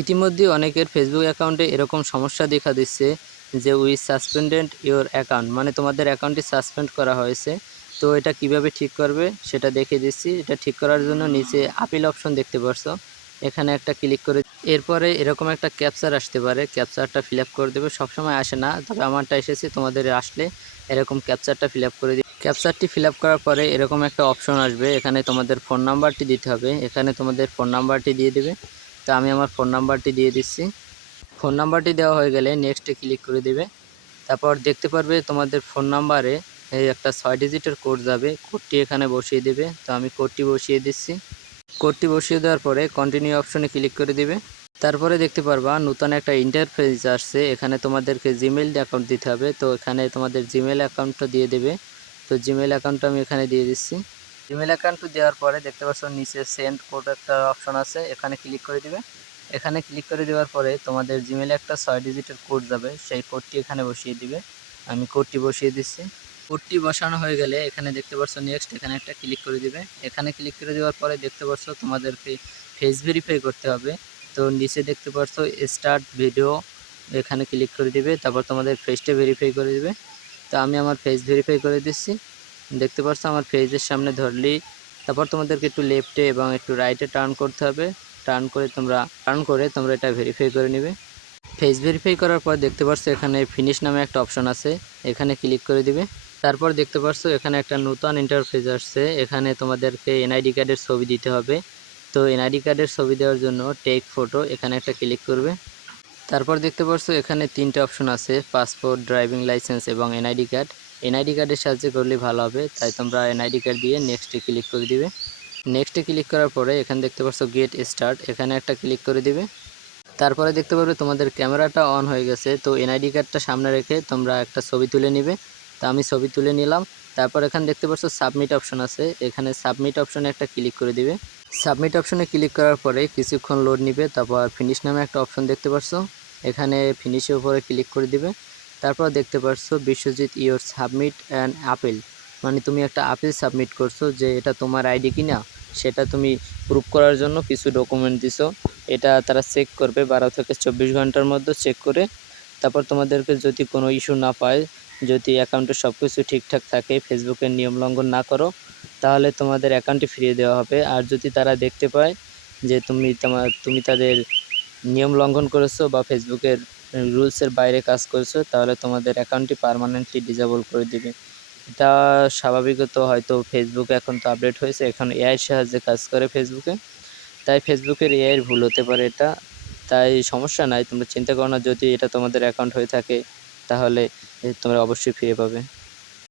ইতিমধ্যে অনেকের ফেসবুক অ্যাকাউন্টে এরকম সমস্যা দেখা দিচ্ছে যে উই সাসপেন্ডেড ইওর অ্যাকাউন্ট, মানে তোমাদের অ্যাকাউন্টটি সাসপেন্ড করা হয়েছে। তো এটা কিভাবে ঠিক করবে সেটা দেখিয়ে দিচ্ছি। এটা ঠিক করার জন্য নিচে আপিল অপশন দেখতে পারছো, এখানে একটা ক্লিক করে এরপরে এরকম একটা ক্যাপচার আসতে পারে, ক্যাপচারটা ফিল আপ করে দেবে। সবসময় আসে না, তবে আমারটা এসেছে, তোমাদের আসলে এরকম ক্যাপচারটা ফিল আপ করে দিবে। ক্যাপচারটি ফিল আপ করার পরে এরকম একটা অপশন আসবে, এখানে তোমাদের ফোন নাম্বারটি দিতে হবে, এখানে তোমাদের ফোন নাম্বারটি দিয়ে দেবে। তো আমি আমার ফোন নাম্বারটি দিয়ে দিচ্ছি। ফোন নাম্বারটি দেওয়া হয়ে গেলে নেক্সটে ক্লিক করে দেবে। তারপর দেখতে পারবে তোমাদের ফোন নাম্বারে এই একটা 6 ডিজিটের কোড যাবে, কোডটি এখানে বসিয়ে দেবে। তো আমি কোডটি বসিয়ে দিচ্ছি। কোডটি বসিয়ে দেওয়ার পরে কন্টিনিউ অপশনে ক্লিক করে দিবে। তারপরে দেখতে পারবা নতুন একটা ইন্টারফেস আসছে, এখানে তোমাদেরকে জিমেইল অ্যাকাউন্ট দিতে হবে। তো এখানে তোমাদের জিমেইল অ্যাকাউন্টটা দিয়ে দেবে। তো জিমেইল অ্যাকাউন্টটা আমি এখানে দিয়ে দিচ্ছি। জিমেইল অ্যাকাউন্ট দেওয়ার পরে দেখতে পাচ্ছ নিচে সেন্ড কোড একটা অপশন আছে, এখানে ক্লিক করে দিবে। এখানে ক্লিক করে দেওয়ার পরে তোমাদের জিমেইলে একটা 6 ডিজিটের কোড যাবে, সেই কোডটি এখানে বসিয়ে দিবে। আমি কোডটি বসিয়ে দিচ্ছি। কোডটি বসানো হয়ে গেলে এখানে দেখতে পাচ্ছ নেক্সট, এখানে একটা ক্লিক করে দিবে। এখানে ক্লিক করে দেওয়ার পরে দেখতে পাচ্ছ তোমাদেরকে ফেস ভেরিফাই করতে হবে। তো নিচে দেখতে পাচ্ছ স্টার্ট ভিডিও, এখানে ক্লিক করে দিবে। তারপর তোমাদের ফেসটা ভেরিফাই করে দিবে। তো আমি আমার ফেস ভেরিফাই করে দিচ্ছি। দেখতে পাচ্ছ আমার ফেজের সামনে ধরলেই, তারপর তোমাদেরকে একটু লেফটে এবং একটু রাইটে টার্ন করতে হবে। টার্ন করে তোমরা এটা ভেরিফাই করে নেবে। ফেস ভেরিফাই করার পর দেখতে পাচ্ছ এখানে ফিনিশ নামে একটা অপশন আছে, এখানে ক্লিক করে দিবে। তারপর দেখতে পাচ্ছ এখানে একটা নতুন ইন্টারফেস আসছে, এখানে তোমাদেরকে এনআইডি কার্ডের ছবি দিতে হবে। তো এনআইডি কার্ডের ছবি দেওয়ার জন্য টেক ফটো, এখানে একটা ক্লিক করবে। তারপর দেখতে পাচ্ছ এখানে 3টে অপশন আছে, পাসপোর্ট, ড্রাইভিং লাইসেন্স এবং এনআইডি কার্ড। এনআইডি কার্ডের সাহায্যে করলে ভালো হবে, তাই তোমরা এনআইডি কার্ড দিয়ে নেক্সটে ক্লিক করে দিবে। নেক্সটে ক্লিক করার পরে এখানে দেখতে পাচ্ছ গেট স্টার্ট, এখানে একটা ক্লিক করে দিবে। তারপরে দেখতে পারবে তোমাদের ক্যামেরাটা অন হয়ে গেছে। তো এনআইডি কার্ডটা সামনে রেখে তোমরা একটা ছবি তুলে নিবে। তো আমি ছবি তুলে নিলাম। তারপর এখানে দেখতে পাচ্ছ সাবমিট অপশন আছে, এখানে সাবমিট অপশনে একটা ক্লিক করে দিবে। সাবমিট অপশনে ক্লিক করার পরে কিছুক্ষণ লোড নিবে। তারপর ফিনিশ নামে একটা অপশন দেখতে পাচ্ছ, এখানে ফিনিশের উপরে ক্লিক করে দিবে। তারপর দেখতে পাচ্ছ Biswajit your submit and appeal, মানে তুমি একটা আপিল সাবমিট করছো যে এটা তোমার আইডি কিনা, সেটা তুমি প্রুফ করার জন্য কিছু ডকুমেন্ট দিছো। এটা তারা চেক করবে 12 থেকে 24 ঘন্টার মধ্যে চেক করে। তারপর তোমাদেরকে যদি কোনো ইস্যু না পায়, যদি অ্যাকাউন্টে সব কিছু ঠিকঠাক থাকে, ফেসবুকের নিয়ম লঙ্ঘন না করো, তাহলে তোমাদের অ্যাকাউন্টটি ফিরিয়ে দেওয়া হবে। আর যদি তারা দেখতে পায় যে তুমি তাদের নিয়ম লঙ্ঘন করেছো বা ফেসবুকের রুলসের বাইরে কাজ করেছো, তাহলে তোমাদের অ্যাকাউন্টটি পার্মানেন্টলি ডিসেবল করে দিবে। এটা স্বাভাবিকত, হয়তো ফেসবুক এখন তো আপডেট হয়েছে, এখন এআইয়ের সাহায্যে কাজ করে ফেসবুকে, তাই ফেসবুকের এআইয়ের ভুল হতে পারে এটা। তাই সমস্যা নাই, তোমরা চিন্তা করো না। যদি এটা তোমাদের অ্যাকাউন্ট হয়ে থাকে তাহলে তোমরা অবশ্যই ফিরে পাবে।